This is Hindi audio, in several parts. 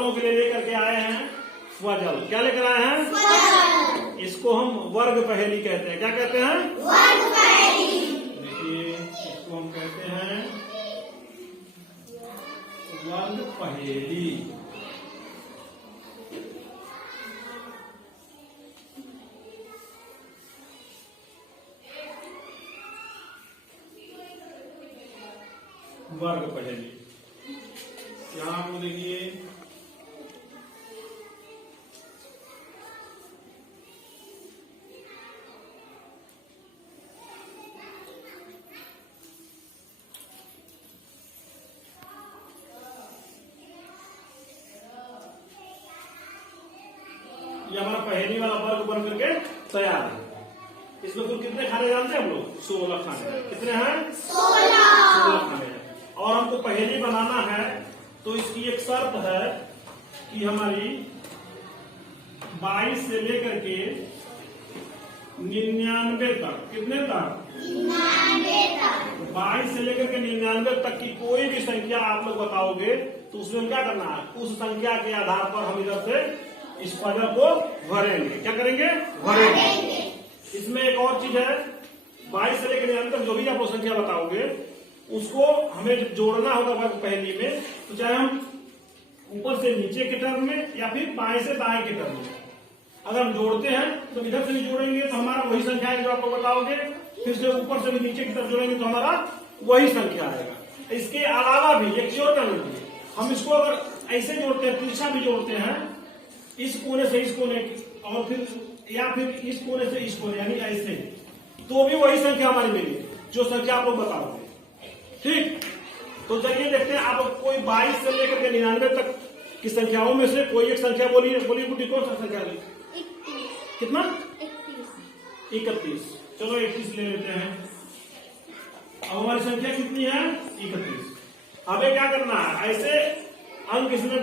लोगों के लिए लेकर के आए हैं फजल। क्या लेकर आए हैं? फजल। इसको हम वर्ग पहेली कहते हैं। क्या कहते हैं? वर्ग पहेली। देखिए इसको हम कहते हैं वर्ग पहेली। वर्ग पहेली। यहां आपको देखिए ये हमारा पहेली वाला वर्ग बन करके तैयार है। इसमें कुल कितने खाने जानते हैं हम लोग? 16 खाने। कितने हैं? 16 खाने हैं। और हमको पहेली बनाना है तो इसकी एक शर्त है कि हमारी 22 से लेकर के 99 तक, कितने तक? 22 से लेकर के 99 तक की कोई भी संख्या आप लोग बताओगे तो उसमें क्या करना है? उस संख्या के आधार पर हम इधर से इस पजल को भरेंगे। क्या करेंगे? भरेंगे। इसमें एक और चीज है, 22 से लेकर 99 तक जो भी आप लोग संख्या बताओगे उसको हमें जोड़ना होगा वर्ग पहेली में। तो चाहे हम ऊपर से नीचे के टर्म में या फिर बाएं से दाएं के टर्म में अगर हम जोड़ते हैं तो इधर से भी जोड़ेंगे तो हमारा वही संख्या है जो आपको बताओगे, फिर से ऊपर से भी नीचे की तरफ जोड़ेंगे तो हमारा वही संख्या आएगा। इसके अलावा भी एक चीज और कर लेंगे, हम इसको अगर ऐसे जोड़ते हैं, तिरछा भी जोड़ते हैं, इस कोने से इस कोने और फिर या फिर इस कोने से इस कोने यानी ऐसे, तो भी वही संख्या हमारी मिलेगी जो संख्या आप लोग बताओगे। ठीक, तो चलिए देखते हैं। आप कोई 22 से लेकर के 99 तक की संख्याओं में से कोई एक संख्या बोलिए। बोलिए बुढ़ी, कौन सा संख्या है? कितना? 31। चलो 31 ले लेते हैं। अब हमारी संख्या कितनी है? 31। हमें क्या करना है? ऐसे अंक इसमें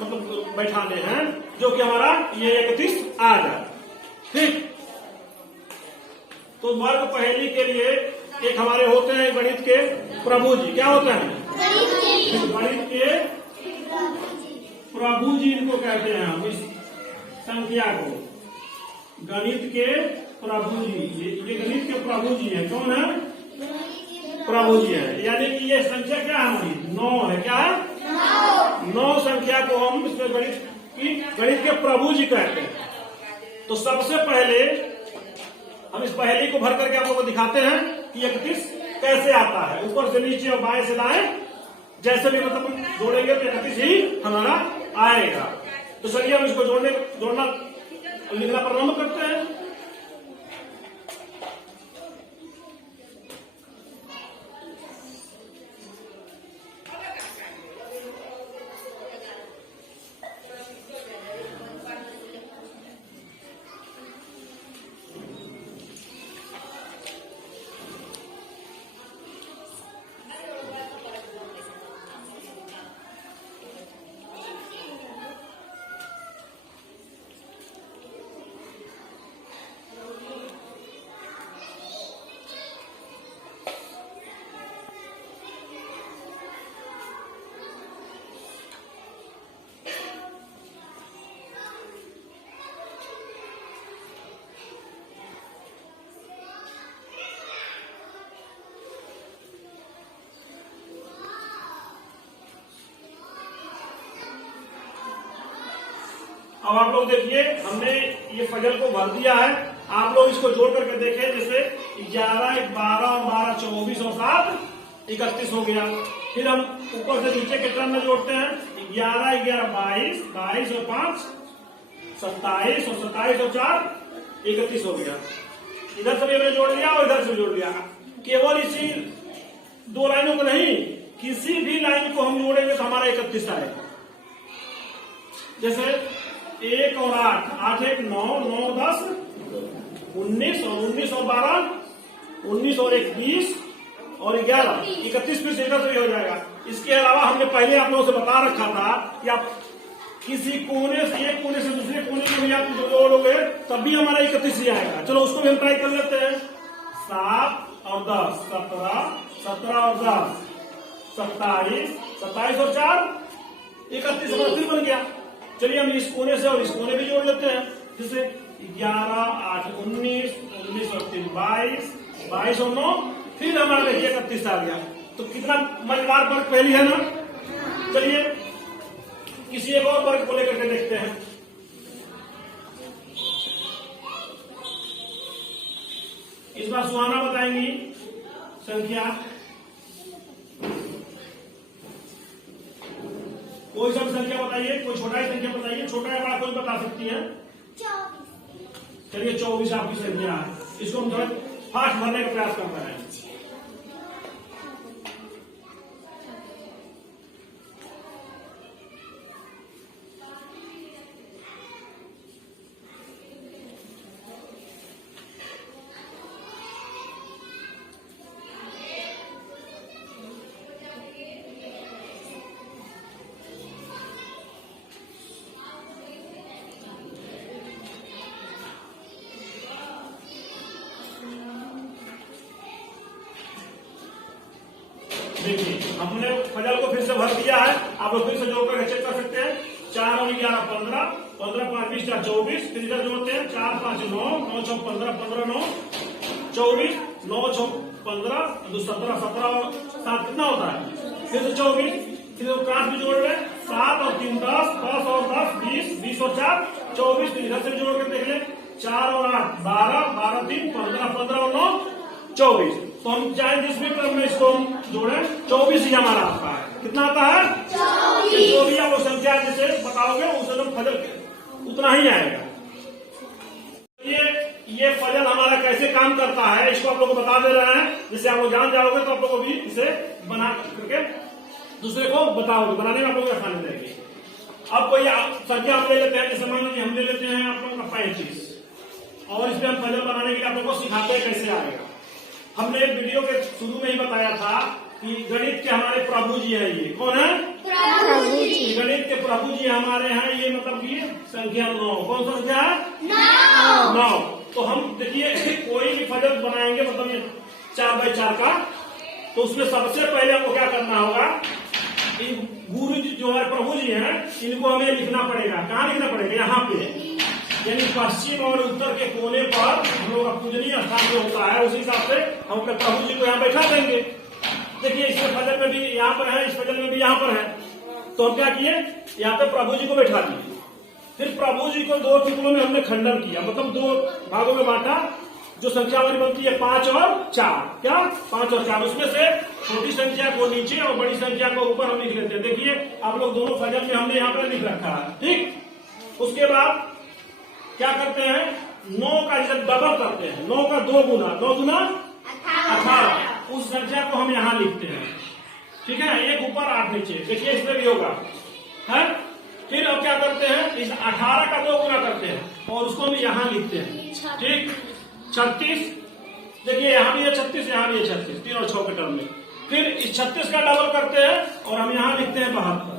मतलब बैठाने हैं जो कि हमारा ये 31 आ जाए। ठीक, तो वर्ग पहेली के लिए एक हमारे होते हैं गणित के प्रभु जी। क्या होते हैं? गणित के प्रभु जी इनको कहते हैं हम, इस संख्या को गणित के प्रभु जी। ये गणित के प्रभु जी है। कौन है? प्रभु जी है। यानी कि ये संख्या क्या है हमारी? 9 है। क्या है? 9 संख्या को हम इसमें गणित के प्रभु जी कहते हैं। तो सबसे पहले हम इस पहेली को भर करके आप लोगों को दिखाते हैं कि 31 कैसे आता है। ऊपर से नीचे और बाएं से दाएं जैसे भी मतलब जोड़ेंगे तो 31 ही हमारा आएगा। तो चलिए हम इसको जोड़ना लिखना प्रारंभ करते हैं। अब आप लोग देखिए हमने ये फजल को भर दिया है। आप लोग इसको जोड़ करके देखें, जैसे 11, 12 और 12 24 और 7 31 हो गया। फिर हम ऊपर से नीचे के टर्म में जोड़ते हैं, 11, 11 22, 22 और 5 27 और 27 और 4 31 हो गया। इधर से भी हमने जोड़ लिया और इधर से जोड़ लिया। केवल इसी 2 लाइनों को नहीं, किसी भी लाइन को हम जोड़ेंगे तो हमारा 31 आएगा। जैसे 1 और 8, 8 1 9, 9 10 19 और 19 और 12 19 और 1 20 और 11 31 फिर से इधर से भी हो जाएगा। इसके अलावा हमने पहले आप लोगों से बता रखा था कि आप किसी कोने से एक कोने से दूसरे कोने में भी आप जोड़ोगे तब भी हमारा 31 ही आएगा। चलो उसको भी हम ट्राई कर लेते हैं। 7 और 10 17, 17 और 10 27, 27 और 4 31 हमारा फिर बन गया। चलिए हम इस कोने से और इस कोने भी जोड़ लेते हैं। जैसे 11, 8, 19, 19 और 3 22, 22 और 9, फिर हमारा देखिए 31 आ गया। तो कितना मजेदार वर्ग पहली है ना। चलिए किसी एक और वर्ग को लेकर के देखते हैं। इस बार सुहाना बताएंगी संख्या। कोई सब संख्या बताइए, कोई छोटा ही संख्या बताइए, छोटा या बड़ा कोई बता सकती है। 24। चलिए 24 आपकी संख्या है। इसको हम थोड़ा फास्ट भरने का प्रयास करते हैं। देखिए हमने फजल को फिर से भर दिया है। आप लोग फिर से जोड़ कर चेक कर सकते हैं। 4 और 11 15, 15 5 20 24, फिर इधर जोड़ते हैं 4 5 9, 9 6 15, 15 9 24, 9 6 15, 17 17 और 7 कितना होता है? फिर से 24, फिर 5 भी जोड़ रहे 7 और 3 10, 10 और 10 20, 20 और 4 24, फिर इधर से भी जोड़ कर देख ले 4 और 8 12, 12 3 15, 15 और 9 24। तो हम चाहे जिस भी क्रम में इसको जोड़े 24 ही हमारा आता है। कितना आता है? 24। जो भी आप वो संख्या जैसे बताओगे उसे तो फजल उतना ही आएगा। ये फजल हमारा कैसे काम करता है इसको आप लोग को बता दे रहे हैं। जैसे आप लोग जान जाओगे तो आप लोग को भी इसे बना करके दूसरे को बताओगे, बनाने में आप लोग आसानी रहेगी। अब कोई संख्या हम ले लेते हैं। जैसे मान लीजिए हम ले लेते हैं आप लोगों का 35 और इसमें हम फजल बनाने के लिए आप लोग को सिखाते हैं कैसे आएगा। हमने वीडियो के शुरू में ही बताया था कि गणित के हमारे प्रभु जी हैं। ये कौन है? प्रभु जी। गणित के प्रभु जी हमारे हैं। ये मतलब कि संख्या 9। कौन सा संख्या है? 9। तो हम देखिए कोई भी फजल बनाएंगे मतलब 4 बाई 4 का, तो उसमें सबसे पहले हमको क्या करना होगा? गुरु जी जो है प्रभु जी हैं इनको हमें लिखना पड़ेगा। कहाँ लिखना पड़ेगा? यहाँ पे, यानी पश्चिम और उत्तर के कोने पर हम लोग का पूजनीय स्थान जो होता है उस हिसाब से हम अपने प्रभु जी को यहाँ बैठा देंगे। देखिए इसमें फजल में भी यहाँ पर है, इस फजल में भी यहाँ पर है। तो हम क्या किए? यहाँ पे प्रभु जी को बैठा दिए। फिर प्रभु जी को 2 टुकड़ों में हमने खंडन किया, मतलब 2 भागों में बांटा। जो संख्या हमारी बनती है 5 और 4। क्या? 5 और 4। उसमें से छोटी संख्या को नीचे और बड़ी संख्या को ऊपर हम लिख लेते हैं। देखिए आप लोग दोनों फजल में हमने यहाँ पर लिख रखा है। ठीक, उसके बाद क्या करते हैं? 9 का जब डबल करते हैं, 9 का 2 गुना, 9 गुना 18, उस संख्या को हम यहाँ लिखते हैं। ठीक है, 1 ऊपर 8 नीचे। देखिए इसमें भी होगा है। फिर अब क्या करते हैं? इस 18 का 2 गुना करते हैं और उसको हम यहाँ लिखते हैं। ठीक, 36। देखिए यहाँ भी है 36, यहाँ भी है 36, 3 और 6 के टर्म में। फिर इस 36 का डबल करते हैं और हम यहाँ लिखते हैं 72।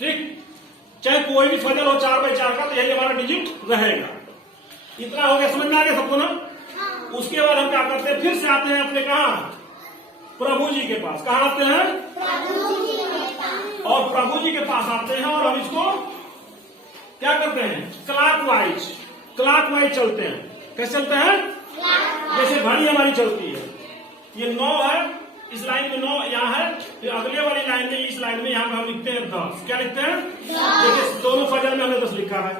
ठीक, चाहे कोई भी फजल हो 4 बाई 4 का, तो यही हमारा डिजिट रहेगा। इतना हो गया, समझ में आ गया सबको ना? उसके बाद हम क्या करते हैं? फिर से आते हैं अपने कहा? प्रभु जी के पास। कहाँ आते हैं? प्रभु जी के पास। और प्रभु जी के पास आते हैं और हम इसको क्या करते हैं? क्लॉकवाइज चलते हैं। कैसे चलते हैं? जैसे घड़ी हमारी चलती है। ये 9 है, इस लाइन में 9 यहाँ है, फिर अगले वाली लाइन में, इस लाइन में यहाँ पे हम लिखते हैं 10। क्या लिखते हैं? देखिए दोनों फजल में हमने 10 लिखा है।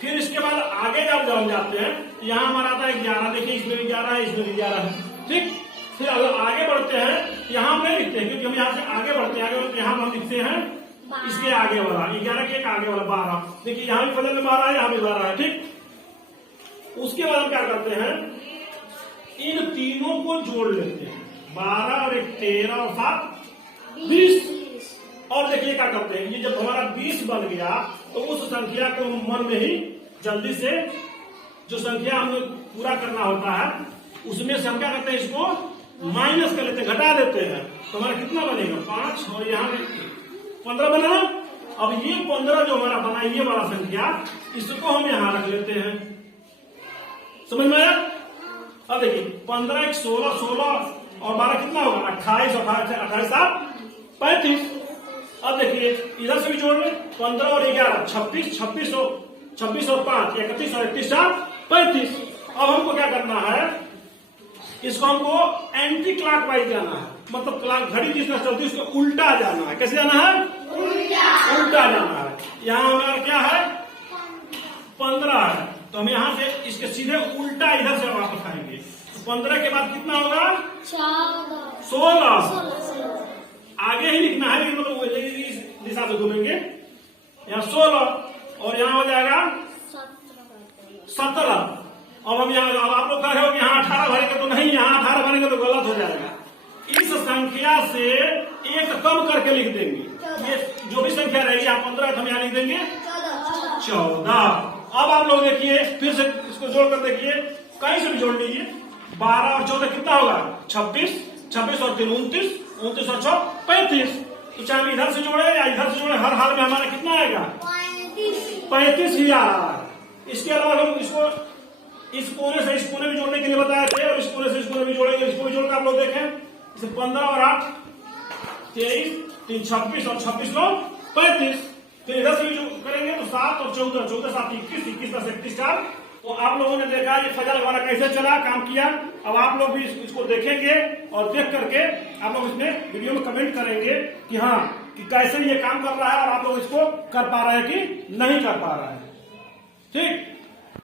फिर इसके बाद आगे जब हम जाते हैं यहाँ हमारा आता है 11। देखिए इसमें भी 11 है, इसमें भी 11 है। ठीक, फिर अगर आगे बढ़ते हैं यहाँ हम नहीं लिखते हैं क्योंकि हम यहाँ से आगे बढ़ते हैं। आगे यहाँ हम लिखते हैं इसके आगे वाला 11 के आगे वाला 12। देखिए यहाँ भी फजल में 12 है, यहाँ भी 12 है। ठीक, उसके बाद हम क्या करते हैं? इन तीनों को जोड़ लेते हैं। 12 और 1 13 और 7 20। और देखिए क्या करते हैं? ये जब हमारा 20 बन गया तो उस संख्या को मन में ही जल्दी से जो संख्या हमें पूरा करना होता है उसमें से हम क्या करते हैं? इसको माइनस कर लेते हैं, घटा देते हैं। तो हमारा कितना बनेगा? 5 और यहाँ 15 बना। अब ये 15 जो हमारा बना ये वाला संख्या, इसको हम यहाँ रख लेते हैं। समझ में आया? अब देखिए 15 1 16, 16 और 12 कितना होगा? 28 और 28 7 35। अब देखिए इधर से भी जोड़ लें, 15 और 11 26, 26 और 5 31 और 31 4 35। अब हमको क्या करना है, इसको हमको एंटी क्लॉक वाइज जाना है, मतलब क्लॉक घड़ी जिस तरह चलती है उसको उल्टा जाना है। कैसे जाना है? उल्टा जाना है। यहाँ हमारा क्या है? 15 है, तो हम यहाँ से इसके सीधे उल्टा इधर से वापस आएंगे। 15 के बाद कितना होगा? 16। आगे ही लिखना है, लेकिन मतलब इस दिशा से घूमेंगे। यहाँ 16 और यहाँ हो जाएगा 17। अब हम यहाँ, अब आप लोग कह रहे हो कि यहाँ 18 भरेंगे, तो नहीं, यहाँ 18 भरेंगे तो गलत हो जाएगा। इस संख्या से एक कम करके लिख देंगे। ये जो भी संख्या रहेगी, आप 15 हम यहाँ लिख देंगे 14। अब आप लोग देखिए, फिर से इसको जोड़ कर देखिए, कहीं से भी जोड़ लीजिए। 12 और 14 कितना होगा? 26, 26 और 3 29, 29 और 6 35। तो चाहे हम इधर से जोड़े या इधर से जोड़े, हर हाल में हमारा कितना आएगा? 35 ही आ रहा है। इसके अलावा हम इसको इस कोने से इस कोने में जोड़ने के लिए बताए थे, और इस कोने से इस कोने में जोड़ेंगे। इसको भी जोड़कर आप लोग देखें, इसे 15 और 8 23, 3 26 और 26 9 35। फिर इधर से भी जो करेंगे तो 7 और 14, 14 7 21, 21 10 31 4। तो आप लोगों ने देखा ये फजल हमारा कैसे चला, काम किया। अब आप लोग भी इसको देखेंगे और देख करके आप लोग इसमें वीडियो में कमेंट करेंगे कि हाँ, कि कैसे ये काम कर रहा है और आप लोग इसको कर पा रहे हैं कि नहीं कर पा रहे हैं। ठीक।